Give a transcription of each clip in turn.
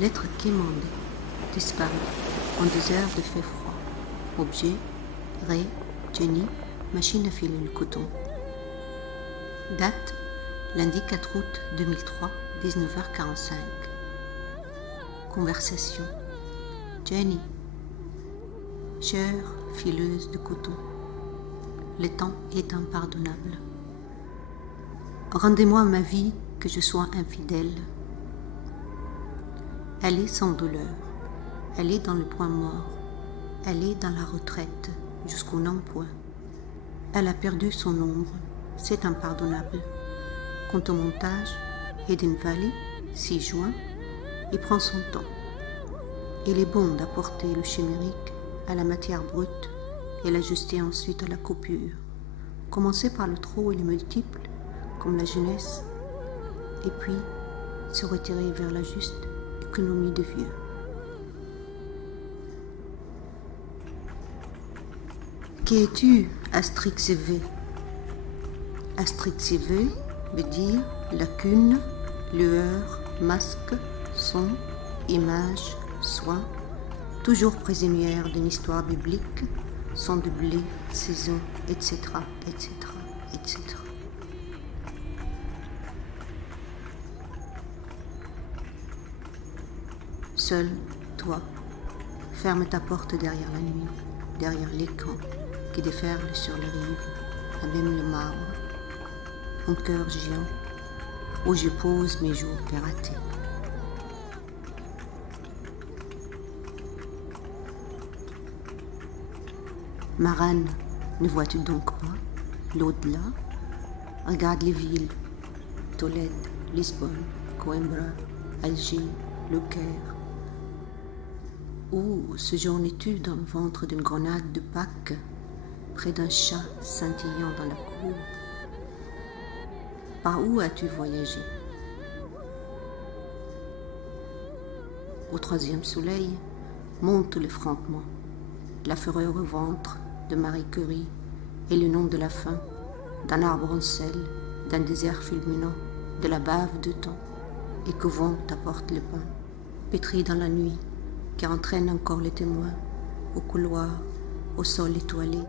Lettre quémande, disparue, en désert de fait froid. Objet, Ray, Jenny, machine à filer le coton. Date, lundi 4 août 2003, 19h45. Conversation. Jenny, chère fileuse de coton, le temps est impardonnable. Rendez-moi ma vie que je sois infidèle. Elle est sans douleur, elle est dans le point mort, elle est dans la retraite jusqu'au non-point. Elle a perdu son ombre, c'est impardonnable. Quant au montage, Eden Valley, 6 juin, il prend son temps. Il est bon d'apporter le chimérique à la matière brute et l'ajuster ensuite à la coupure. Commencer par le trop et les multiples, comme la jeunesse, et puis se retirer vers la juste économie de vieux. Qui es-tu, Astrix V? Astrix V veut dire lacune, lueur, masque, son, image, soin, toujours prisonnière d'une histoire biblique, son de blé, saison, etc., etc., etc. Seul, toi, ferme ta porte derrière la nuit, derrière l'écran qui déferle sur les rives, abîme le marbre, mon cœur géant, où je pose mes jours piratés. Marane, ne vois-tu donc pas l'au-delà? Regarde les villes, Tolède, Lisbonne, Coimbra, Alger, Le Caire. Où séjournes-tu dans le ventre d'une grenade de Pâques, près d'un chat scintillant dans la cour? Par où as-tu voyagé? Au troisième soleil, monte le frottement, la fureur au ventre de Marie Curie et le nom de la faim, d'un arbre en sel, d'un désert fulminant, de la bave de temps, et que vent t'apporte le pain, pétri dans la nuit, qui entraîne encore les témoins, au couloir, au sol étoilé.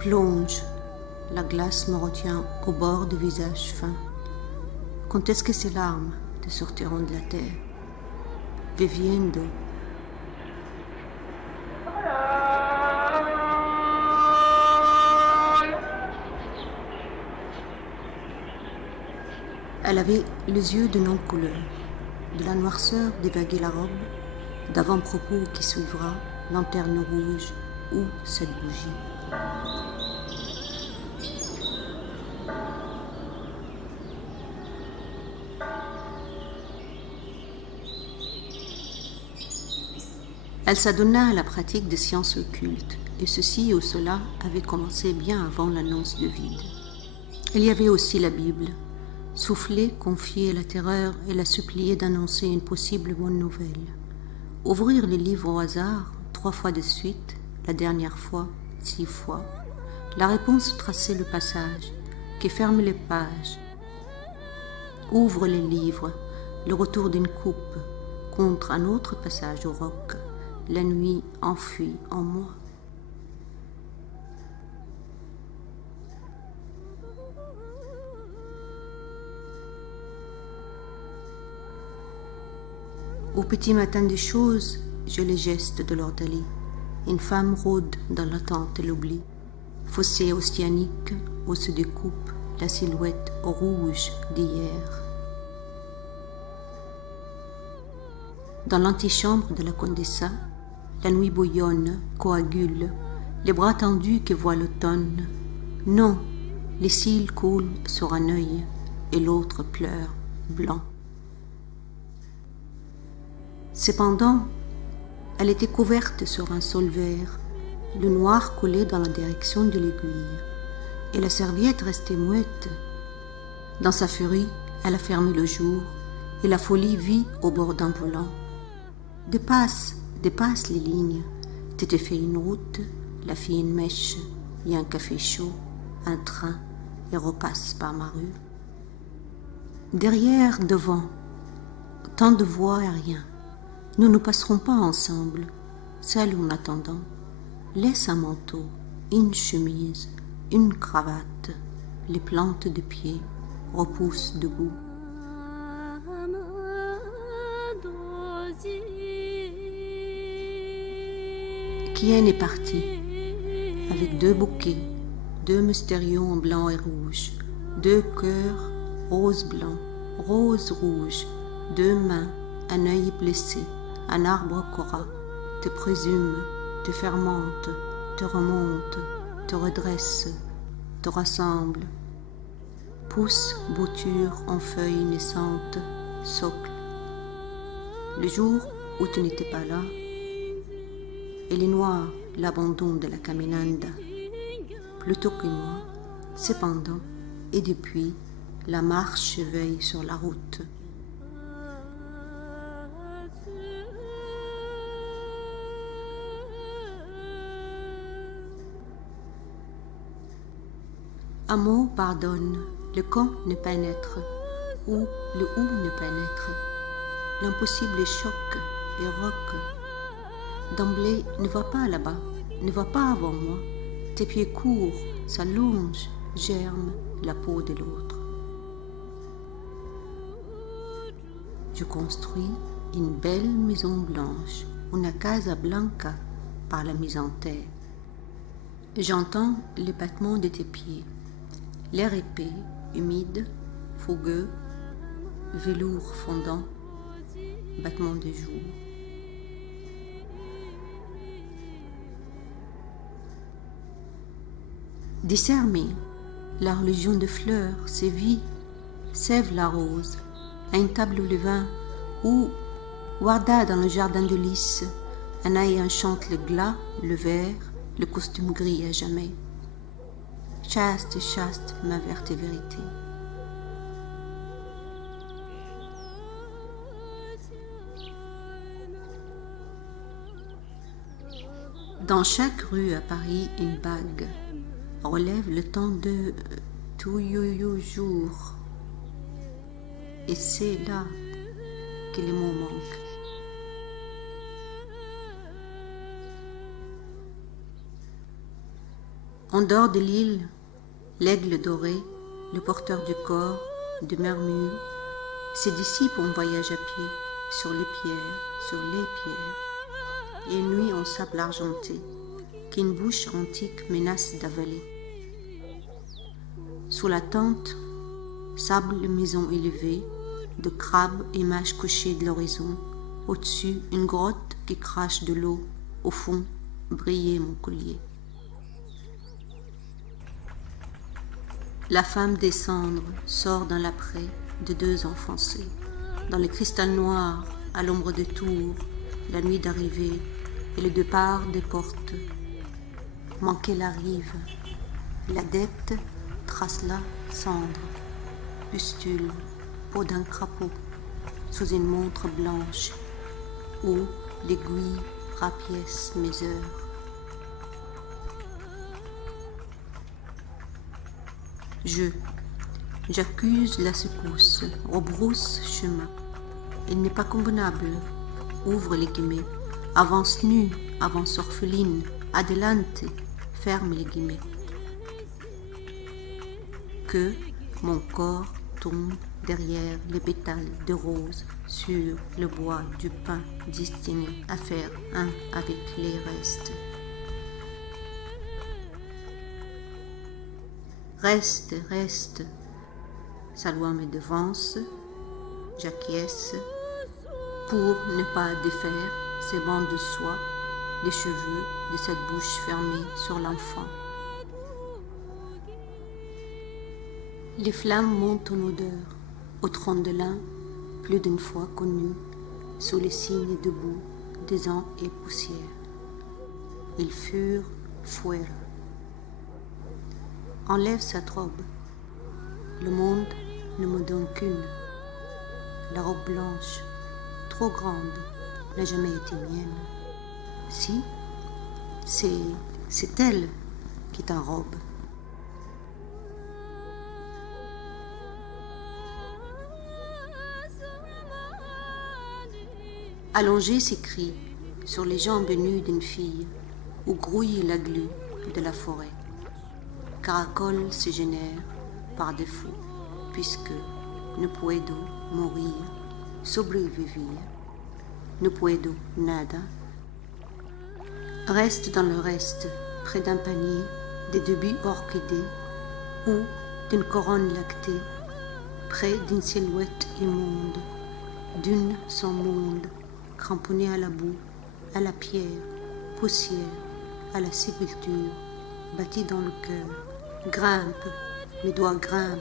Plonge, la glace me retient au bord du visage fin. Quand est-ce que ces larmes te sortiront de la terre? Viviendo. Elle avait les yeux de non-couleur, de la noirceur d'évaguer la robe, d'avant-propos qui suivra, lanterne rouge ou cette bougie. Elle s'adonna à la pratique des sciences occultes, et ceci ou cela avait commencé bien avant l'annonce du vide. Il y avait aussi la Bible. Souffler, confier la terreur et la supplier d'annoncer une possible bonne nouvelle. Ouvrir le livre au hasard, 3 fois de suite, la dernière fois, 6 fois. La réponse traçait le passage, qui ferme les pages. Ouvre le livre, le retour d'une coupe, contre un autre passage au roc, la nuit enfuie en moi. Au petit matin des choses, je les gestes de l'ordalie. Une femme rôde dans l'attente et l'oubli. Fossé ostianique où se découpe la silhouette rouge d'hier. Dans l'antichambre de la Condessa, la nuit bouillonne, coagule, les bras tendus que voit l'automne. Non, les cils coulent sur un œil et l'autre pleure, blanc. Cependant, elle était couverte sur un sol vert, le noir collé dans la direction de l'aiguille, et la serviette restait muette. Dans sa furie, elle a fermé le jour, et la folie vit au bord d'un volant. Dépasse les lignes, t'étais fait une route, la fille une mèche, y a un café chaud, un train, et repasse par ma rue. Derrière, devant, tant de voix et rien. Nous ne passerons pas ensemble, seuls en attendant. Laisse un manteau, une chemise, une cravate, les plantes de pied repoussent debout. Kien est parti, avec 2 bouquets, 2 mystérions en blanc et rouge, 2 cœurs rose-blanc, rose-rouge, 2 mains, un œil blessé, un arbre cora, te présume, te fermente, te remonte, te redresse, te rassemble. Pousse, bouture en feuilles naissantes, socle. Le jour où tu n'étais pas là, il est noir l'abandon de la caminanda, plutôt que moi, cependant, et depuis, la marche veille sur la route. Un mot pardonne, le quand ne pénètre, ou le où ne pénètre. L'impossible choque et roque. D'emblée, ne va pas là-bas, ne va pas avant moi. Tes pieds courent, s'allongent, germent la peau de l'autre. Je construis une belle maison blanche, una casa blanca par la mise en terre. J'entends les battements de tes pieds. L'air épais, humide, fougueux, velours fondant, battement de jour. Discerner, la religion de fleurs sévit, sève la rose, à une table le vin, où, guarda dans le jardin de lys, un œil enchante le glas, le vert, le costume gris à jamais. Chaste, chaste, ma verte vérité. Dans chaque rue à Paris, une bague relève le temps de tout jour. Et c'est là que les mots manquent. En dehors de l'île, l'aigle doré, le porteur du corps, de murmures, ses disciples en voyage à pied, sur les pierres, et une nuit en sable argenté, qu'une bouche antique menace d'avaler. Sous la tente, sable maison élevée, de crabes et mâches couchées de l'horizon, au-dessus une grotte qui crache de l'eau, au fond, brillait mon collier. La femme des cendres sort dans l'après de 2 enfoncés. Dans le cristal noir, à l'ombre de Tours, la nuit d'arrivée, et le départ des portes. Manquer la rive, la dette trace la cendre, pustule, peau d'un crapaud, sous une montre blanche, où l'aiguille rapièce mes heures. J'accuse la secousse, rebrousse chemin. Il n'est pas convenable, ouvre les guillemets, avance nue, avance orpheline, adelante, ferme les guillemets. Que mon corps tombe derrière les pétales de rose sur le bois du pain destiné à faire un avec les restes. Reste, reste. Sa loi me devance, j'acquiesce pour ne pas défaire ces bandes de soie, les cheveux de cette bouche fermée sur l'enfant. Les flammes montent en odeur, au tronc de lin, plus d'une fois connu, sous les signes debout des ans et poussière. Ils furent fuera. Enlève sa robe. Le monde ne me donne qu'une. La robe blanche, trop grande, n'a jamais été mienne. Si, c'est elle qui t'enrobe. Allongé s'écrit sur les jambes nues d'une fille où grouille la glu de la forêt. Caracole se génère par défaut, puisque no puedo morir, sobrevivir, no puedo nada. Reste dans le reste, près d'un panier, des débits orchidées ou d'une couronne lactée, près d'une silhouette immonde, d'une sans monde, cramponnée à la boue, à la pierre, poussière, à la sépulture, bâtie dans le cœur, grimpe, mes doigts grimpent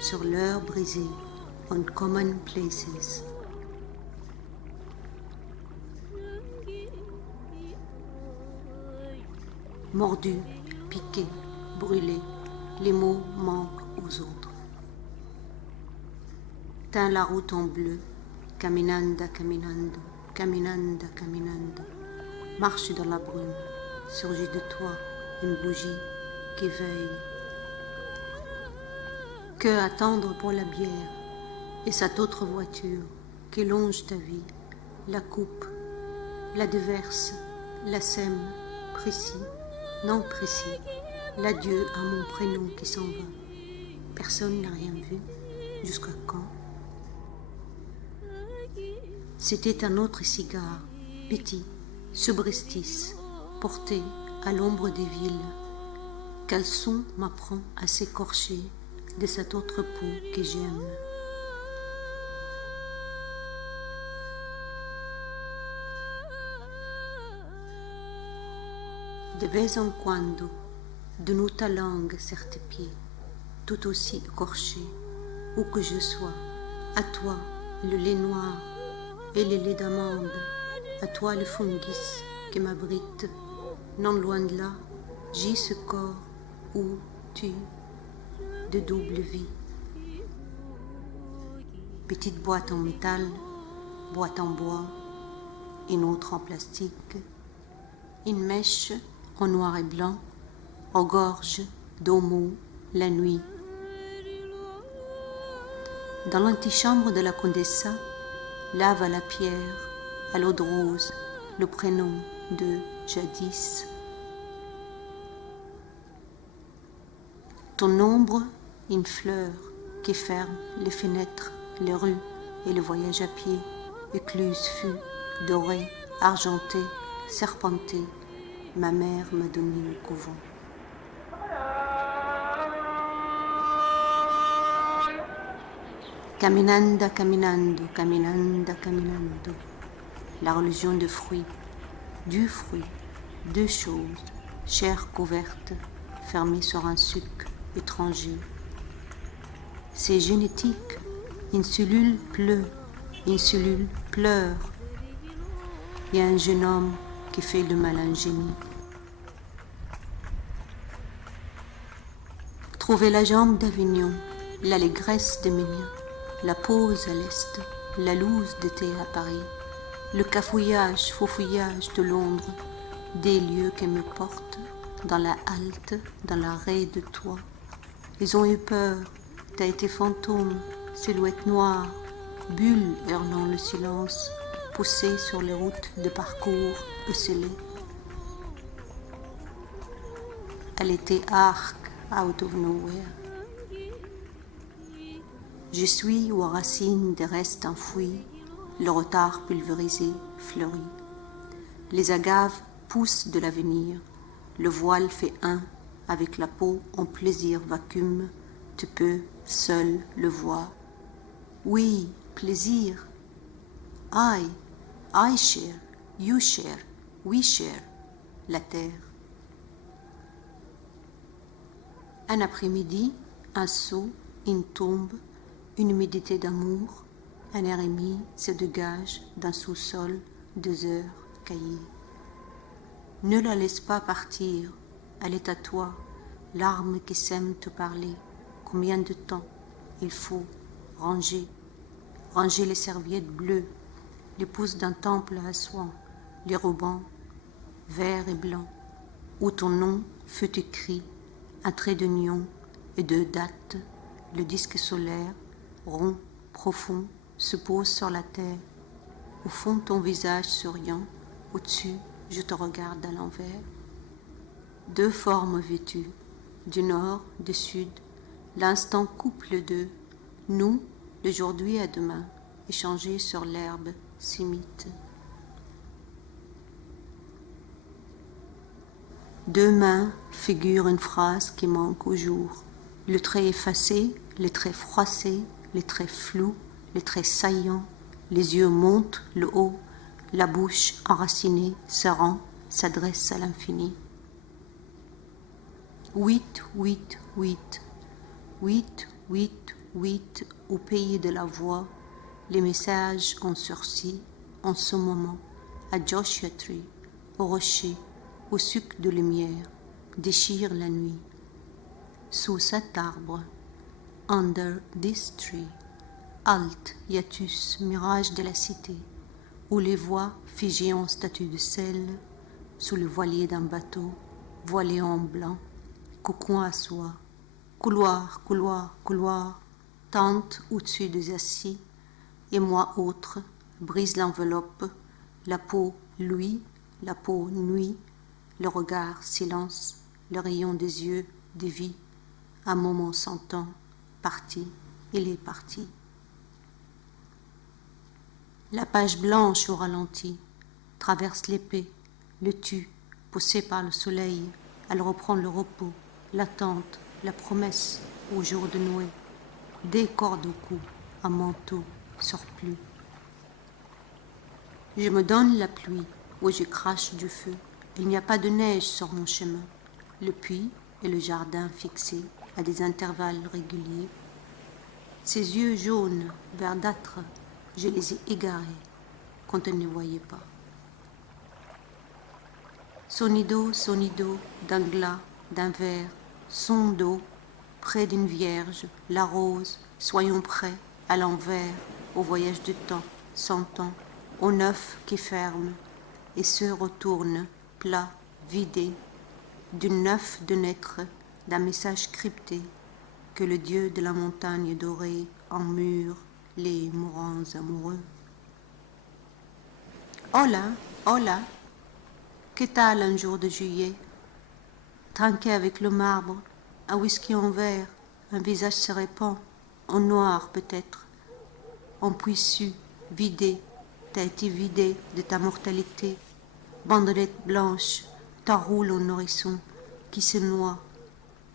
sur l'heure brisée, on common places. Mordu, piqué, brûlé, les mots manquent aux autres. Teins la route en bleu, caminanda, caminando, caminanda, caminando. Marche dans la brume, surgit de toi une bougie qui veille. Que attendre pour la bière et cette autre voiture qui longe ta vie, la coupe, la déverse, la sème, précis, non précis, l'adieu à mon prénom qui s'en va. Personne n'a rien vu, jusqu'à quand? C'était un autre cigare, petit, subreptice, porté à l'ombre des villes. Quel son m'apprend à s'écorcher de cette autre peau que j'aime. De vez en quando, de nous ta langue serre tes pieds, tout aussi écorché, où que je sois, à toi le lait noir et les laits d'amande, à toi le fungus qui m'abrite, non loin de là, gît ce corps où tu, de double vie. Petite boîte en métal, boîte en bois, une autre en plastique, une mèche en noir et blanc, regorge d'eau mou la nuit. Dans l'antichambre de la Condessa, lave à la pierre, à l'eau de rose, le prénom de jadis. Ton ombre, une fleur qui ferme les fenêtres, les rues et le voyage à pied, écluse fut, dorée, argentée, serpentée. Ma mère m'a donné le couvent. Caminanda, caminando, caminanda, caminando. La religion de fruits, du fruit, deux choses, chair couverte, fermée sur un suc étranger. C'est génétique, une cellule pleut, une cellule pleure. Il y a un jeune homme qui fait le malin génie. Trouver la jambe d'Avignon, l'allégresse de Ménia, la pause à l'Est, la loose d'été à Paris, le cafouillage, faufouillage de Londres, des lieux qui me portent dans la halte, dans la raie de toi. Ils ont eu peur, t'as été fantôme, silhouette noire, bulle hurlant le silence, poussée sur les routes de parcours esselés. Elle était arc out of nowhere. Je suis aux racines des restes enfouis, le retard pulvérisé fleurit. Les agaves poussent de l'avenir, le voile fait un avec la peau en plaisir vacuum, tu peux seul le voir. Oui, plaisir. I share, you share, we share, la terre. Un après-midi, un saut, une tombe, une humidité d'amour, un ermie se dégage d'un sous-sol, 2 heures cahiers. Ne la laisse pas partir, elle est à toi, larme qui sème te parler. Combien de temps il faut ranger les serviettes bleues, les pousses d'un temple à soie, les rubans verts et blancs, où ton nom fut écrit, un trait de nion et 2 dates, le disque solaire, rond, profond, se pose sur la terre. Au fond ton visage souriant, au-dessus je te regarde à l'envers. 2 formes vêtues, du nord, du sud, l'instant couple d'eux, nous, d'aujourd'hui à demain, échangés sur l'herbe s'imitent. 2 mains figurent une phrase qui manque au jour. Le trait effacé, les traits froissés, les traits flous, les traits saillants, les yeux montent le haut, la bouche enracinée, serrant, s'adresse à l'infini. 8, 8, 8, 8, 8, 8, au pays de la voix, les messages en sursis, en ce moment, à Joshua Tree, au rocher, au suc de lumière, déchire la nuit. Sous cet arbre, under this tree, halte, hiatus, mirage de la cité, où les voix figées en statue de sel, sous le voilier d'un bateau, voilé en blanc, cocon à soie, couloir, couloir, couloir, tente au-dessus des assis, et moi autre, brise l'enveloppe, la peau lui, la peau nuit, le regard silence, le rayon des yeux dévie, un moment sans temps, parti, il est parti. La page blanche au ralenti traverse l'épée, le tue, poussée par le soleil, elle reprend le repos, l'attente, la promesse au jour de Noé, des cordes au cou, un manteau surplus. Je me donne la pluie où je crache du feu, il n'y a pas de neige sur mon chemin, le puits et le jardin fixés à des intervalles réguliers. Ses yeux jaunes, verdâtres, je les ai égarés quand elle ne voyait pas. Son ido, d'un glas, d'un verre, son dos, près d'une vierge, la rose, soyons prêts, à l'envers, au voyage du temps, sans temps, au neuf qui ferme, et se retourne, plat, vidé, d'une neuf de naître, d'un message crypté, que le dieu de la montagne dorée emmure les mourants amoureux. Hola, hola, que tal un jour de juillet, trinqué avec le marbre, un whisky en verre, un visage se répand, en noir peut-être, en puits su, vidé, t'as été vidé de ta mortalité, bandelette blanche, t'enroule en nourrisson, qui se noie,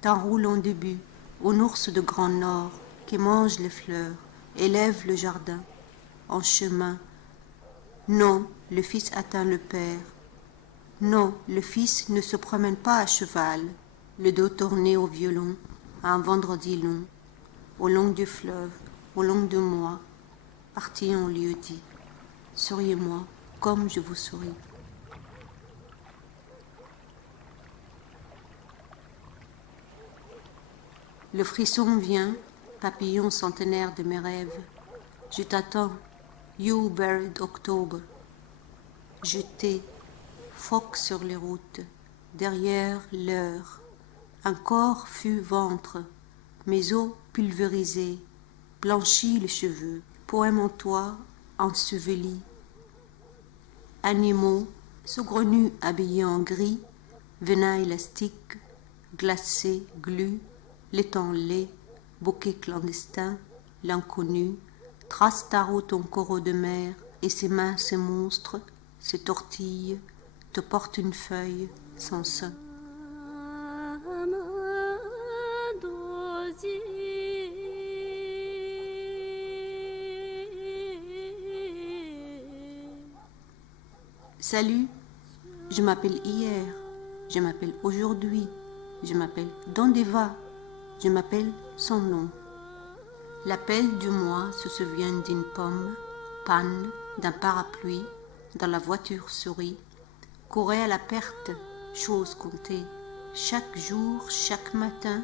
t'enroule en début, au ours de Grand Nord, qui mange les fleurs, élève le jardin, en chemin. Non, le fils atteint le père. Non, le fils ne se promène pas à cheval, le dos tourné au violon, à un vendredi long, au long du fleuve, au long de moi, parti en lieu dit. Souriez-moi comme je vous souris. Le frisson vient, papillon centenaire de mes rêves. Je t'attends, you buried October. Je t'ai, phoque sur les routes, derrière l'heure. Un corps fut ventre, mes os pulvérisés, blanchis les cheveux, poème en toi, enseveli. Animaux, saugrenus habillés en gris, venin élastique, glacé, glu, l'étang laid, bouquet clandestin, l'inconnu, trace ta route en coraux de mer, et ses mains, ces monstres, ces tortilles, te portent une feuille sans sein. Salut, je m'appelle hier, je m'appelle aujourd'hui, je m'appelle Dondeva, je m'appelle sans nom. L'appel du mois se souvient d'une pomme, panne, d'un parapluie, dans la voiture souris, courait à la perte, chose comptée, chaque jour, chaque matin,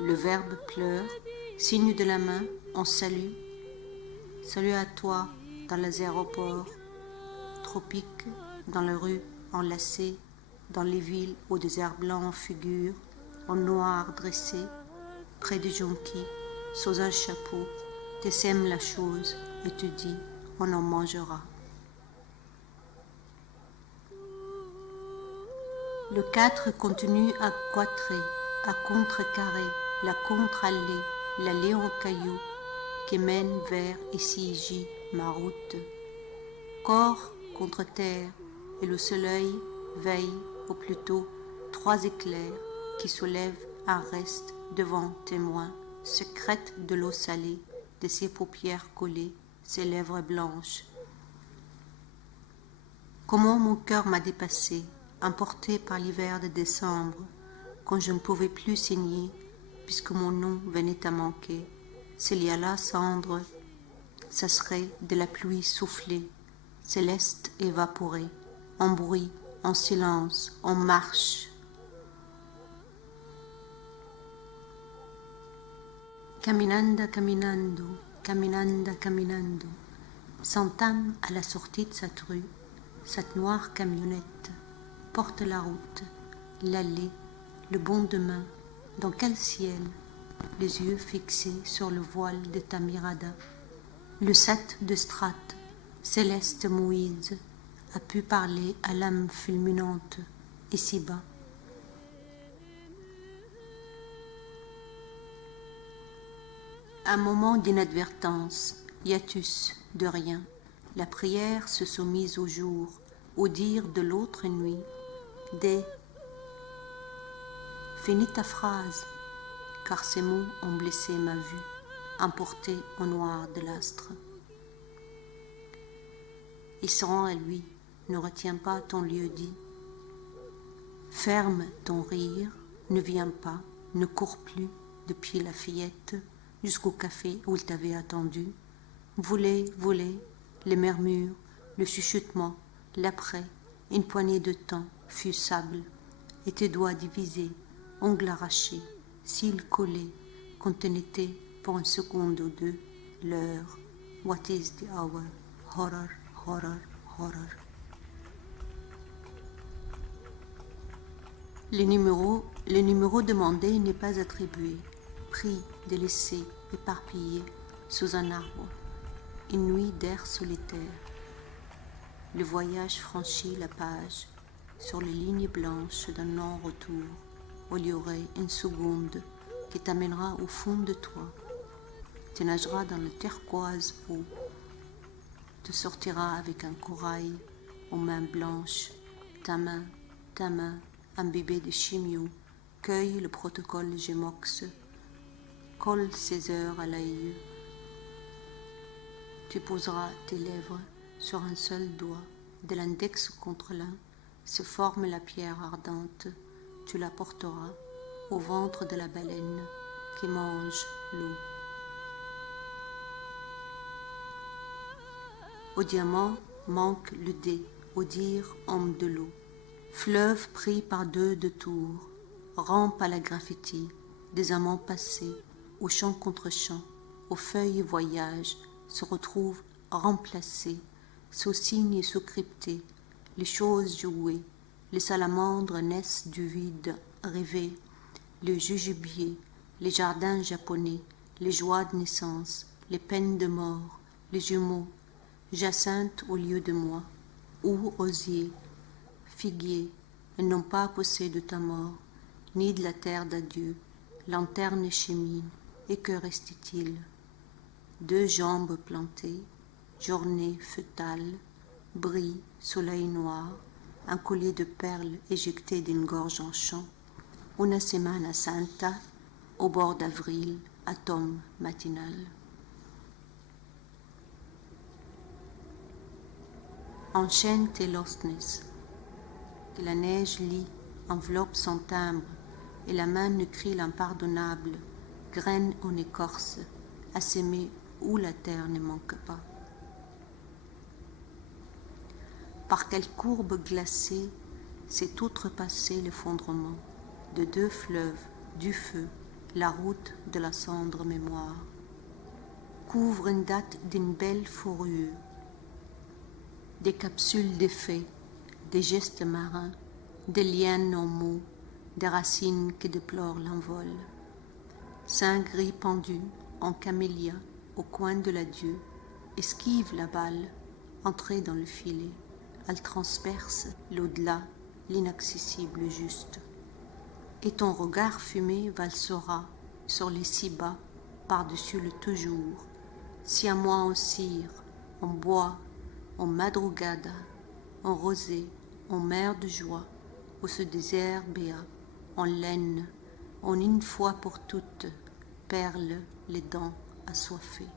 le verbe pleure, signe de la main, on salue. Salut à toi dans les aéroports, tropiques, dans les rues enlacées, dans les villes où des airs blancs en figure, en noir dressé, près des jonquilles, sous un chapeau, te sème la chose et te dit on en mangera. Le 4 continue à quatrer, à contrecarrer, la contre-allée, l'allée en cailloux qui mène vers ici ma route. Corps contre terre, et le soleil veille, ou plutôt 3 éclairs qui soulèvent un reste devant témoin, secrète de l'eau salée, de ses paupières collées, ses lèvres blanches. Comment mon cœur m'a dépassé, emporté par l'hiver de décembre, quand je ne pouvais plus saigner, puisque mon nom venait à manquer. S'il y a là cendre, ça serait de la pluie soufflée, céleste évaporée, en bruit, en silence, en marche. Caminanda, caminando, caminanda, caminando, s'entame à la sortie de cette rue, cette noire camionnette porte la route, l'allée, le bon demain, dans quel ciel, les yeux fixés sur le voile de ta Mirada. Le 7 de Strate, céleste Moïse, a pu parler à l'âme fulminante, ici-bas. Un moment d'inadvertance, hiatus de rien, la prière se soumise au jour, au dire de l'autre nuit, des finis ta phrase, car ces mots ont blessé ma vue, emportée au noir de l'astre. Il se rend à lui, ne retiens pas ton lieu dit. Ferme ton rire, ne viens pas, ne cours plus depuis la fillette jusqu'au café où il t'avait attendu. Voulez, les murmures, le chuchotement, l'après, une poignée de temps fut sable, et tes doigts divisés, ongles arrachés, cils collés, quand on était pour une seconde ou deux l'heure. What is the hour? Horror, horror, horror. Le numéro demandé n'est pas attribué, pris, délaissé, éparpillé sous un arbre. Une nuit d'air solitaire. Le voyage franchit la page sur les lignes blanches d'un non-retour, où il y aurait une seconde qui t'amènera au fond de toi. Tu nageras dans la turquoise eau, te sortira avec un corail aux mains blanches, ta main, imbibée de chimio, cueille le protocole Gemox, colle ses heures à l'œil. Tu poseras tes lèvres sur un seul doigt, de l'index contre l'un, se forme la pierre ardente, tu la porteras au ventre de la baleine qui mange l'eau. Au diamant manque le dé, au dire homme de l'eau. Fleuve pris par deux de tours, rampe à la graffiti, des amants passés, au chant contre chant, aux feuilles voyagent, se retrouvent remplacés, sous signes sous cryptés, les choses jouées, les salamandres naissent du vide rêvé, le jujubier, les jardins japonais, les joies de naissance, les peines de mort, les jumeaux, Jacinthe au lieu de moi, ou osier, figuier, elles n'ont pas poussé de ta mort, ni de la terre d'adieu, lanterne chemine, et que restait-il? Deux jambes plantées, journée fœtale, brille, soleil noir, un collier de perles éjecté d'une gorge en chant, una semana santa, au bord d'avril, atome matinal. Enchaîne tes lostness, que la neige lit, enveloppe son timbre, et la main ne crie l'impardonnable, graine en écorce, à s'aimer où la terre ne manque pas. Par quelle courbe glacée s'est outrepassé l'effondrement de deux fleuves, du feu, la route de la cendre mémoire, couvre une date d'une belle fourrure, des capsules d'effets, des gestes marins, des liens en mots, des racines qui déplorent l'envol. Sein gris pendu, en camélia, au coin de l'adieu, esquive la balle, entrée dans le filet. Elle transperce l'au-delà, l'inaccessible juste. Et ton regard fumé valsera sur les si bas, par-dessus le toujours, si à moi en cire, en bois, en madrugada, en rosée, en mer de joie, où ce désert béat, en laine, en une fois pour toutes, perle les dents assoiffées.